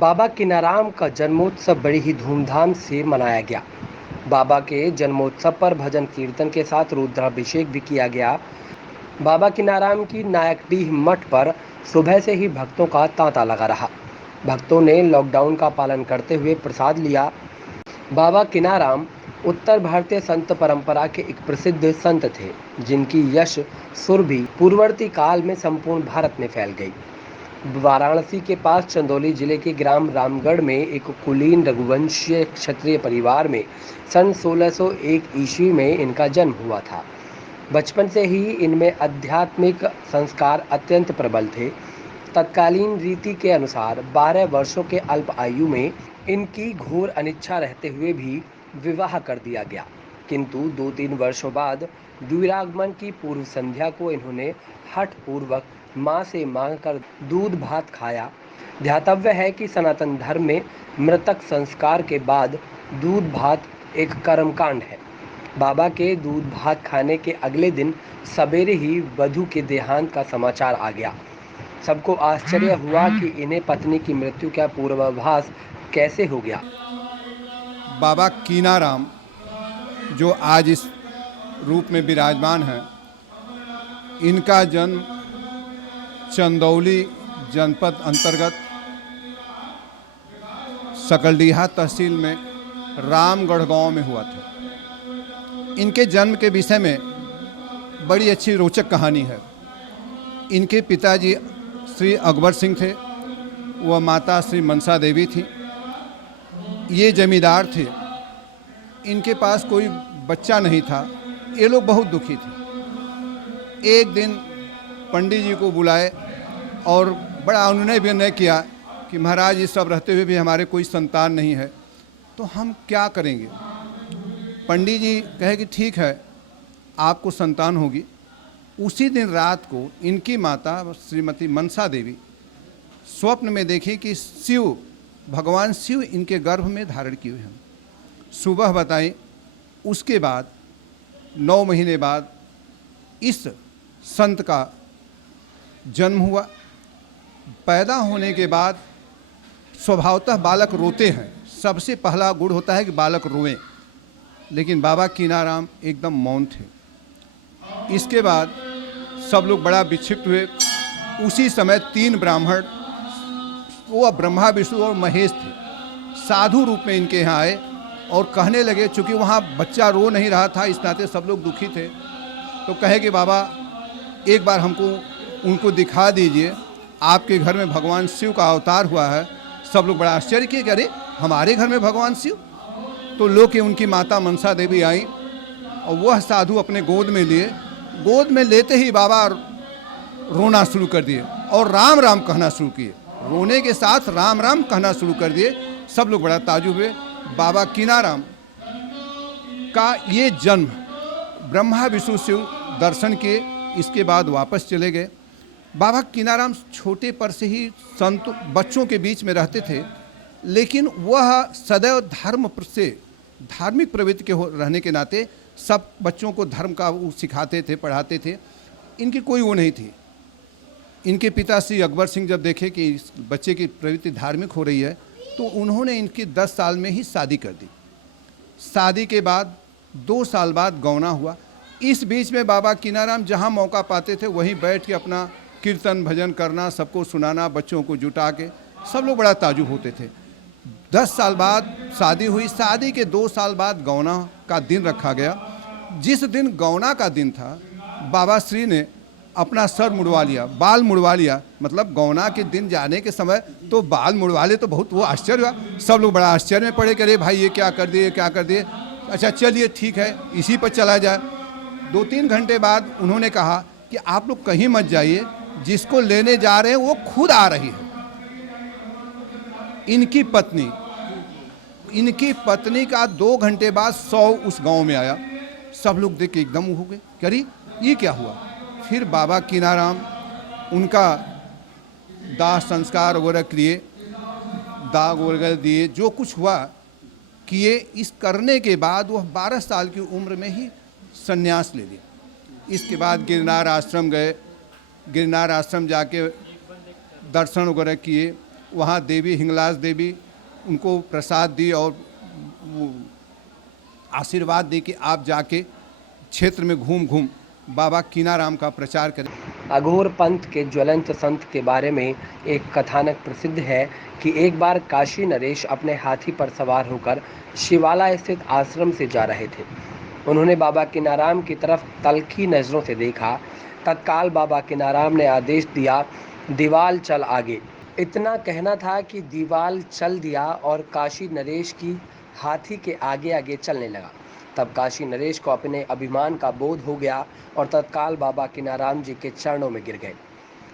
बाबा किनाराम का जन्मोत्सव बड़ी ही धूमधाम से मनाया गया। बाबा के जन्मोत्सव पर भजन कीर्तन के साथ रुद्राभिषेक भी किया गया। बाबा किनाराम की नायकडीह मठ पर सुबह से ही भक्तों का तांता लगा रहा। भक्तों ने लॉकडाउन का पालन करते हुए प्रसाद लिया। बाबा किनाराम उत्तर भारतीय संत परंपरा के एक प्रसिद्ध संत थे, जिनकी यश सुरभि पूर्ववर्ती काल में संपूर्ण भारत में फैल गई। वाराणसी के पास चंदौली जिले के ग्राम रामगढ़ में एक कुलीन रघुवंशीय क्षत्रिय परिवार में सन 1601 ईस्वी में इनका जन्म हुआ था। बचपन से ही इनमें आध्यात्मिक संस्कार अत्यंत प्रबल थे। तत्कालीन रीति के अनुसार 12 वर्षों के अल्प आयु में इनकी घोर अनिच्छा रहते हुए भी विवाह कर दिया गया, किंतु 2-3 वर्षों बाद द्विरागमन की पूर्व संध्या को इन्होंने हठ पूर्वक मां से मांगकर दूध भात खाया। ध्यातव्य है कि सनातन धर्म में मृतक संस्कार के बाद दूध भात एक कर्मकांड है। बाबा के दूध भात खाने के अगले दिन सवेरे ही वधू के देहांत का समाचार आ गया। सबको आश्चर्य हुआ कि इन्हें पत्नी की मृत्यु का पूर्वाभास कैसे हो गया। बाबा कीनाराम जो आज इस रूप में विराजमान है, इनका जन्म चंदौली जनपद अंतर्गत सकलडीहा तहसील में रामगढ़ गांव में हुआ था। इनके जन्म के विषय में बड़ी अच्छी रोचक कहानी है। इनके पिताजी श्री अकबर सिंह थे, वह माता श्री मनसा देवी थी। ये जमींदार थे, इनके पास कोई बच्चा नहीं था। ये लोग बहुत दुखी थे। एक दिन पंडित जी को बुलाए और बड़ा उन्होंने विनय किया कि महाराज, ये सब रहते हुए भी हमारे कोई संतान नहीं है, तो हम क्या करेंगे। पंडित जी कहे कि ठीक है, आपको संतान होगी। उसी दिन रात को इनकी माता श्रीमती मनसा देवी स्वप्न में देखी कि भगवान शिव इनके गर्भ में धारण किए हैं। सुबह बताई। उसके बाद 9 महीने बाद इस संत का जन्म हुआ। पैदा होने के बाद स्वभावतः बालक रोते हैं। सबसे पहला गुण होता है कि बालक रोएं, लेकिन बाबा कीनाराम एकदम मौन थे। इसके बाद सब लोग बड़ा विक्षिप्त हुए। उसी समय 3 ब्राह्मण, वो ब्रह्मा विष्णु और महेश थे, साधु रूप में इनके यहाँ आए और कहने लगे, चूँकि वहाँ बच्चा रो नहीं रहा था, इस नाते सब लोग दुखी थे, तो कहे कि बाबा एक बार हमको उनको दिखा दीजिए, आपके घर में भगवान शिव का अवतार हुआ है। सब लोग बड़ा आश्चर्य किए कि अरे हमारे घर में भगवान शिव। तो लोग कि उनकी माता मनसा देवी आई और वह साधु अपने गोद में लिए। गोद में लेते ही बाबा रोना शुरू कर दिए और राम राम कहना शुरू किए। रोने के साथ राम राम कहना शुरू कर दिए। सब लोग बड़ा ताजुब हुए। बाबा कीनाराम का ये जन्म ब्रह्मा विष्णु शिव दर्शन किए, इसके बाद वापस चले गए। बाबा कीनाराम छोटे पर से ही संत बच्चों के बीच में रहते थे, लेकिन वह सदैव धर्म से धार्मिक प्रवृत्ति के रहने के नाते सब बच्चों को धर्म का वो सिखाते थे, पढ़ाते थे। इनकी कोई वो नहीं थी। इनके पिता श्री अकबर सिंह जब देखे कि इस बच्चे की प्रवृत्ति धार्मिक हो रही है, तो उन्होंने इनकी 10 साल में ही शादी कर दी। शादी के बाद 2 साल बाद गौना हुआ। इस बीच में बाबा कीनाराम जहाँ मौका पाते थे वहीं बैठ के अपना कीर्तन भजन करना, सबको सुनाना, बच्चों को जुटा के, सब लोग बड़ा ताजुब होते थे। 10 साल बाद शादी हुई। शादी के 2 साल बाद गौना का दिन रखा गया। जिस दिन गौना का दिन था, बाबा श्री ने अपना सर मुड़वा लिया, बाल मुड़वा लिया। मतलब गौना के दिन जाने के समय तो बाल मुड़वा ले, तो बहुत वो आश्चर्य हुआ। सब लोग बड़ा आश्चर्य में पड़े कि अरे भाई ये क्या कर दिए, क्या कर दिए। अच्छा चलिए ठीक है, इसी पर चला जाए। 2-3 घंटे बाद उन्होंने कहा कि आप लोग कहीं मत जाइए, जिसको लेने जा रहे हैं वो खुद आ रही है। इनकी पत्नी का 2 घंटे बाद 100 उस गांव में आया। सब लोग देख के एकदम हो गए, अरे ये क्या हुआ। फिर बाबा कीनाराम उनका दाह संस्कार वगैरह किए, दाग वगैरह दिए, जो कुछ हुआ किए। इस करने के बाद वह 12 साल की उम्र में ही संन्यास ले लिया। इसके बाद गिरनार आश्रम गए। गिरनार आश्रम जाके दर्शन वगैरह किए। वहाँ देवी हिंगलाज देवी उनको प्रसाद दी और वो आशीर्वाद दी कि आप जाके क्षेत्र में घूम घूम बाबा कीनाराम का प्रचार करें। अघोर पंथ के ज्वलंत संत के बारे में एक कथानक प्रसिद्ध है कि एक बार काशी नरेश अपने हाथी पर सवार होकर शिवाला स्थित आश्रम से जा रहे थे। उन्होंने बाबा कीनाराम की तरफ तल्खी नजरों से देखा। तत्काल बाबा कीनाराम ने आदेश दिया, दीवाल चल आगे। इतना कहना था कि दीवाल चल दिया और काशी नरेश की हाथी के आगे आगे चलने लगा। तब काशी नरेश को अपने अभिमान का बोध हो गया और तत्काल बाबा कीनाराम जी के चरणों में गिर गए।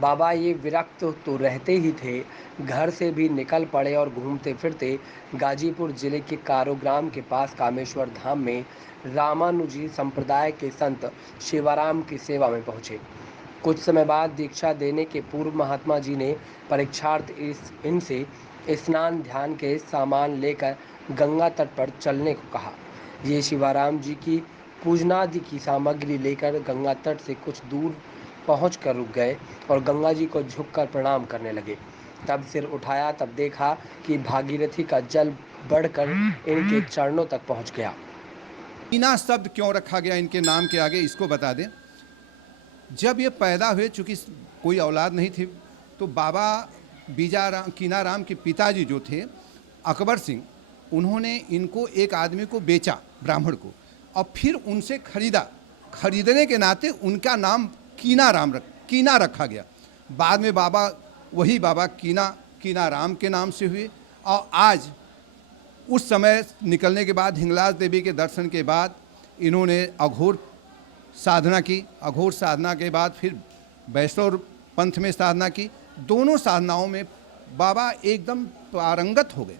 बाबा ये विरक्त तो रहते ही थे, घर से भी निकल पड़े और घूमते फिरते गाजीपुर जिले के कारोग्राम के पास कामेश्वर धाम में रामानुजी संप्रदाय के संत शिवाराम की सेवा में पहुँचे। कुछ समय बाद दीक्षा देने के पूर्व महात्मा जी ने परीक्षार्थ इनसे स्नान ध्यान के सामान लेकर गंगा तट पर चलने को कहा। ये शिवाराम जी की पूजनादि की सामग्री लेकर गंगा तट से कुछ दूर पहुंचकर रुक गए और गंगा जी को झुककर प्रणाम करने लगे। तब सिर उठाया, तब देखा कि भागीरथी का जल बढ़कर इनके चरणों तक पहुंच गया। कीना शब्द क्यों रखा गया इनके नाम के आगे, इसको बता दें। जब ये पैदा हुए, चूँकि कोई औलाद नहीं थी, तो बाबा कीनाराम के पिताजी जो थे अकबर सिंह, उन्होंने इनको एक आदमी को बेचा, ब्राह्मण को, और फिर उनसे खरीदने के नाते उनका नाम कीना रखा गया। बाद में वही बाबा कीनाराम के नाम से हुए। और आज उस समय निकलने के बाद, हिंगलाज देवी के दर्शन के बाद, इन्होंने अघोर साधना की। अघोर साधना के बाद फिर वैष्णव पंथ में साधना की। दोनों साधनाओं में बाबा एकदम पारंगत हो गए।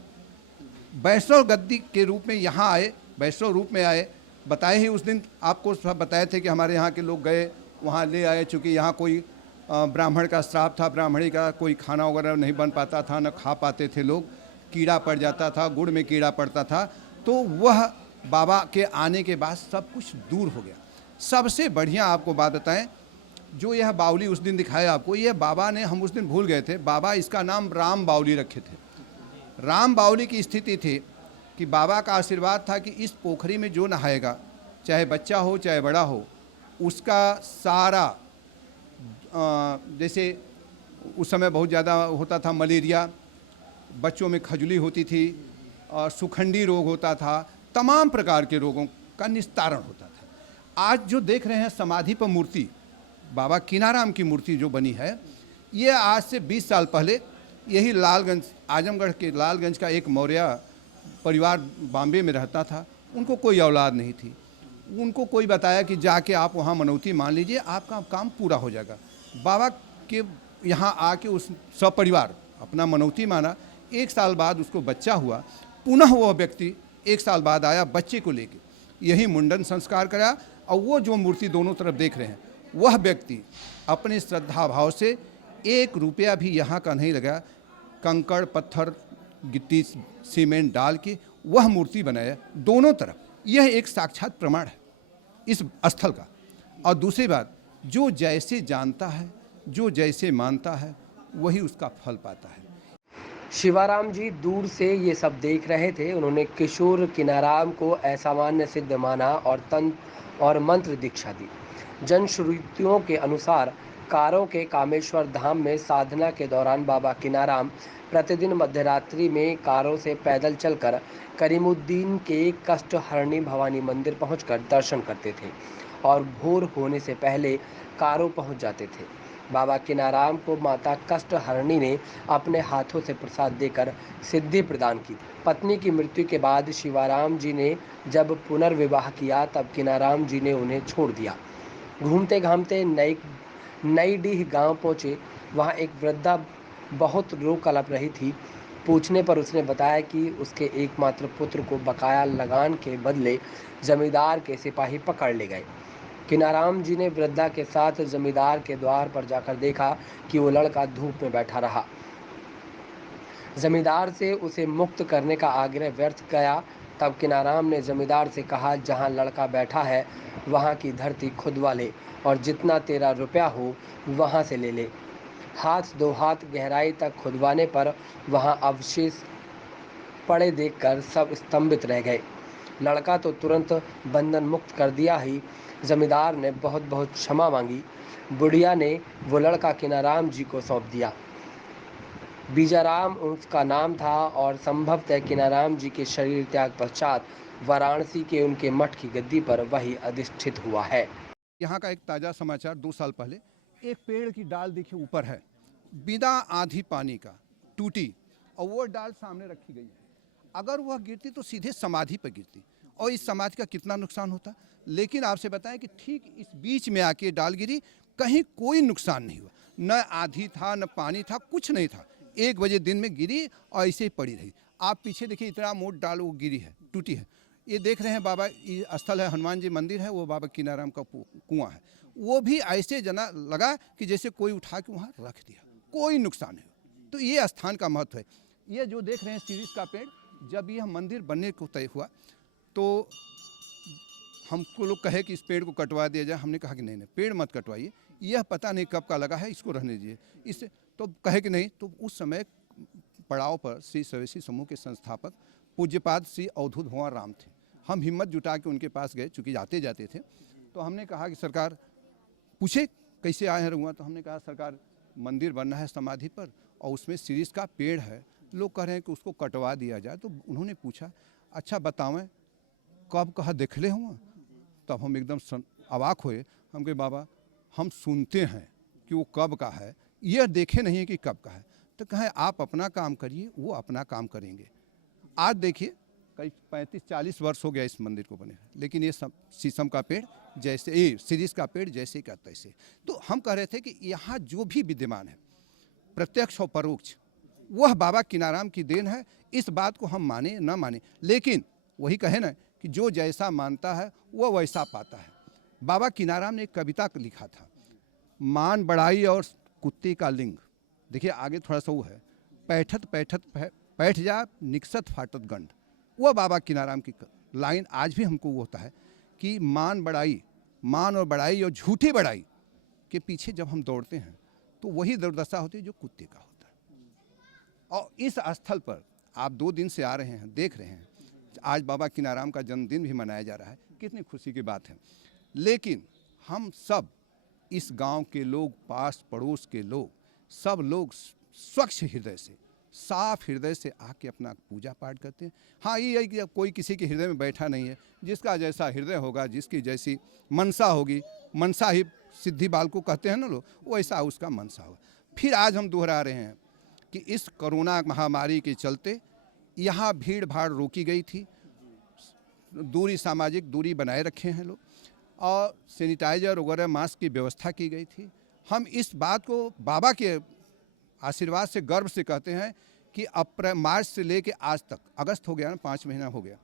वैष्णव गद्दी के रूप में यहाँ आए, वैष्णव रूप में आए। बताए ही उस दिन आपको सब बताए थे कि हमारे यहाँ के लोग गए, वहाँ ले आए, चूँकि यहाँ कोई ब्राह्मण का श्राप था, ब्राह्मणी का कोई खाना वगैरह नहीं बन पाता था, न खा पाते थे लोग, कीड़ा पड़ जाता था, गुड़ में कीड़ा पड़ता था। तो वह बाबा के आने के बाद सब कुछ दूर हो गया। सबसे बढ़िया आपको बात बताएं, जो यह बावली उस दिन दिखाया आपको, यह बाबा ने, हम उस दिन भूल गए थे, बाबा इसका नाम राम बावली रखे थे। राम बावली की स्थिति थी कि बाबा का आशीर्वाद था कि इस पोखरी में जो नहाएगा, चाहे बच्चा हो चाहे बड़ा हो, उसका सारा, जैसे उस समय बहुत ज़्यादा होता था मलेरिया, बच्चों में खजुली होती थी, और सुखंडी रोग होता था, तमाम प्रकार के रोगों का निस्तारण होता था। आज जो देख रहे हैं समाधि पर मूर्ति, बाबा कीनाराम की मूर्ति जो बनी है, ये आज से 20 साल पहले यही लालगंज, आजमगढ़ के लालगंज का एक मौर्य परिवार बॉम्बे में रहता था। उनको कोई औलाद नहीं थी। उनको कोई बताया कि जाके आप वहाँ मनौती मान लीजिए, आपका काम पूरा हो जाएगा। बाबा के यहाँ आके उस सपरिवार अपना मनौती माना। 1 साल बाद उसको बच्चा हुआ। पुनः वह व्यक्ति 1 साल बाद आया बच्चे को लेके, यही मुंडन संस्कार कराया। और वो जो मूर्ति दोनों तरफ देख रहे हैं, वह व्यक्ति अपने श्रद्धा भाव से 1 रुपया भी यहाँ का नहीं लगा, कंकड़ पत्थर गिट्टी सीमेंट डाल के वह मूर्ति बनाया दोनों तरफ। यह एक साक्षात प्रमाण है इस स्थल का। और दूसरी बात, जो जैसे जानता है, जो जैसे मानता है, वही उसका फल पाता है। शिवाराम जी दूर से ये सब देख रहे थे। उन्होंने किशोर कीनाराम को असामान्य सिद्ध माना और तंत्र और मंत्र दीक्षा दी। जनश्रुतियों के अनुसार कारों के कामेश्वर धाम में साधना के दौरान बाबा कीनाराम प्रतिदिन मध्यरात्रि में कारों से पैदल चलकर करीमुद्दीन के कष्टहरणी भवानी मंदिर पहुंचकर दर्शन करते थे और भोर होने से पहले कारों पहुंच जाते थे। बाबा कीनाराम को माता कष्टहरणी ने अपने हाथों से प्रसाद देकर सिद्धि प्रदान की। पत्नी की मृत्यु के बाद शिवाराम जी ने जब पुनर्विवाह किया, तब कीनाराम जी ने उन्हें छोड़ दिया। घूमते घामते नई डीह गांव पहुंचे। वहां एक वृद्धा बहुत रो कलप रही थी। पूछने पर उसने बताया कि उसके एकमात्र पुत्र को बकाया लगान के बदले जमींदार के सिपाही पकड़ ले गए। कीनाराम जी ने वृद्धा के साथ जमींदार के द्वार पर जाकर देखा कि वो लड़का धूप में बैठा रहा। जमींदार से उसे मुक्त करने का आग्रह व्यर्थ गया। तब कीनाराम ने जमींदार से कहा, जहाँ लड़का बैठा है वहाँ की धरती खुदवा ले और जितना तेरा रुपया हो वहाँ से ले ले। हाथ 2 हाथ गहराई तक खुदवाने पर वहां अवशेष पड़े देखकर सब स्तंभित रह गए। लड़का तो तुरंत बंधन मुक्त कर दिया ही जमींदार ने बहुत बहुत क्षमा मांगी। बुढ़िया ने वो लड़का किनाराम जी को सौंप दिया। बीजाराम उसका नाम था और संभवतः किनाराम जी के शरीर त्याग पश्चात वाराणसी के उनके मठ की गद्दी पर वही अधिष्ठित हुआ है। यहाँ का एक ताज़ा समाचार 2 साल पहले, एक पेड़ की डाल देखिए ऊपर है, बिना आधी पानी का, टूटी, और वो डाल सामने रखी गई है। अगर वह गिरती तो सीधे समाधि पर गिरती और इस समाधि का कितना नुकसान होता। लेकिन आपसे बताएं कि ठीक इस बीच में आके डाल गिरी, कहीं कोई नुकसान नहीं हुआ, न आधी था न पानी था, कुछ नहीं था। 1 बजे दिन में गिरी और ऐसे ही पड़ी रही। आप पीछे देखिए, इतना मोट डाल वो गिरी है, टूटी है। ये देख रहे हैं बाबा, ये स्थल है, हनुमान जी मंदिर है, वो बाबा किनाराम का कुआं है। वो भी ऐसे जना लगा कि जैसे कोई उठा के वहाँ रख दिया, कोई नुकसान नहीं। तो ये स्थान का महत्व है। ये जो देख रहे हैं शीरीष का पेड़, जब यह मंदिर बनने को तय हुआ तो हमको लोग कहे कि इस पेड़ को कटवा दिया जाए। हमने कहा कि नहीं, पेड़ मत कटवाइए, यह पता नहीं कब का लगा है, इसको रहने दीजिए। इससे तो कहे कि नहीं। तो उस समय पड़ाव पर श्री स्वदेशी समूह के संस्थापक पूज्यपाद श्री अवधूत भगवान राम थे। हम हिम्मत जुटा के उनके पास गए, चूँकि जाते जाते थे। तो हमने कहा कि सरकार, पूछे कैसे आए हैं रघुआ, तो हमने कहा सरकार मंदिर बनना है समाधि पर और उसमें शीरीष का पेड़ है, लोग कह रहे हैं कि उसको कटवा दिया जाए। तो उन्होंने पूछा, अच्छा बतावें कब कहा देखले हुआ। तब हम एकदम अवाक हुए। हम कहे बाबा, हम सुनते हैं कि वो कब का है, यह देखे नहीं है कि कब का है। तो कहें आप अपना काम करिए, वो अपना काम करेंगे। आज देखिए कई 35-40 वर्ष हो गया इस मंदिर को बने, लेकिन ये सब शीशम का पेड़ जैसे, ये शीरीष का पेड़ जैसे का तैसे। तो हम कह रहे थे कि यहाँ जो भी विद्यमान है, प्रत्यक्ष और परोक्ष, वह बाबा किनाराम की देन है। इस बात को हम माने न माने, लेकिन वही कहे ना कि जो जैसा मानता है वह वैसा पाता है। बाबा किनाराम ने एक कविता लिखा था, मान बढ़ाई और कुत्ते का लिंग। देखिए आगे थोड़ा सा वो है, पैठत पैठत पैठ जा निकसत फाटत गंड। वह बाबा किनाराम की लाइन आज भी हमको वो होता है कि मान और बढ़ाई और झूठी बढ़ाई के पीछे जब हम दौड़ते हैं तो वही दुर्दशा होती है जो कुत्ते का होता है। और इस स्थल पर आप 2 दिन से आ रहे हैं, देख रहे हैं, आज बाबा किनाराम का जन्मदिन भी मनाया जा रहा है, कितनी खुशी की बात है। लेकिन हम सब इस गांव के लोग, पास पड़ोस के लोग, सब लोग स्वच्छ हृदय से, साफ हृदय से आके अपना पूजा पाठ करते हैं। हाँ, ये है कि कोई किसी के हृदय में बैठा नहीं है, जिसका जैसा हृदय होगा, जिसकी जैसी मनसा होगी, मनसा ही सिद्धि बाल को कहते हैं ना लोग, वैसा उसका मनसा होगा। फिर आज हम दोहरा रहे हैं कि इस कोरोना महामारी के चलते यहाँ भीड़ भाड़ रोकी गई थी, दूरी, सामाजिक दूरी बनाए रखे हैं लोग, और सैनिटाइजर वगैरह मास्क की व्यवस्था की गई थी। हम इस बात को बाबा के आशीर्वाद से गर्व से कहते हैं कि मार्च से लेके आज तक, अगस्त हो गया ना, 5 महीना हो गया,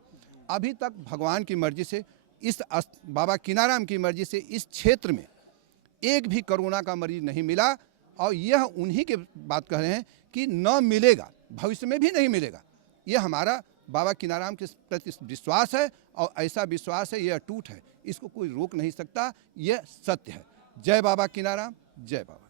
अभी तक भगवान की मर्जी से, इस बाबा किनाराम की मर्जी से इस क्षेत्र में एक भी कोरोना का मरीज नहीं मिला। और यह उन्हीं के बात कह रहे हैं कि न मिलेगा, भविष्य में भी नहीं मिलेगा। यह हमारा बाबा किनाराम के प्रति विश्वास है, और ऐसा विश्वास है, यह अटूट है, इसको कोई रोक नहीं सकता, यह सत्य है। जय बाबा किनाराम, जय बाबा।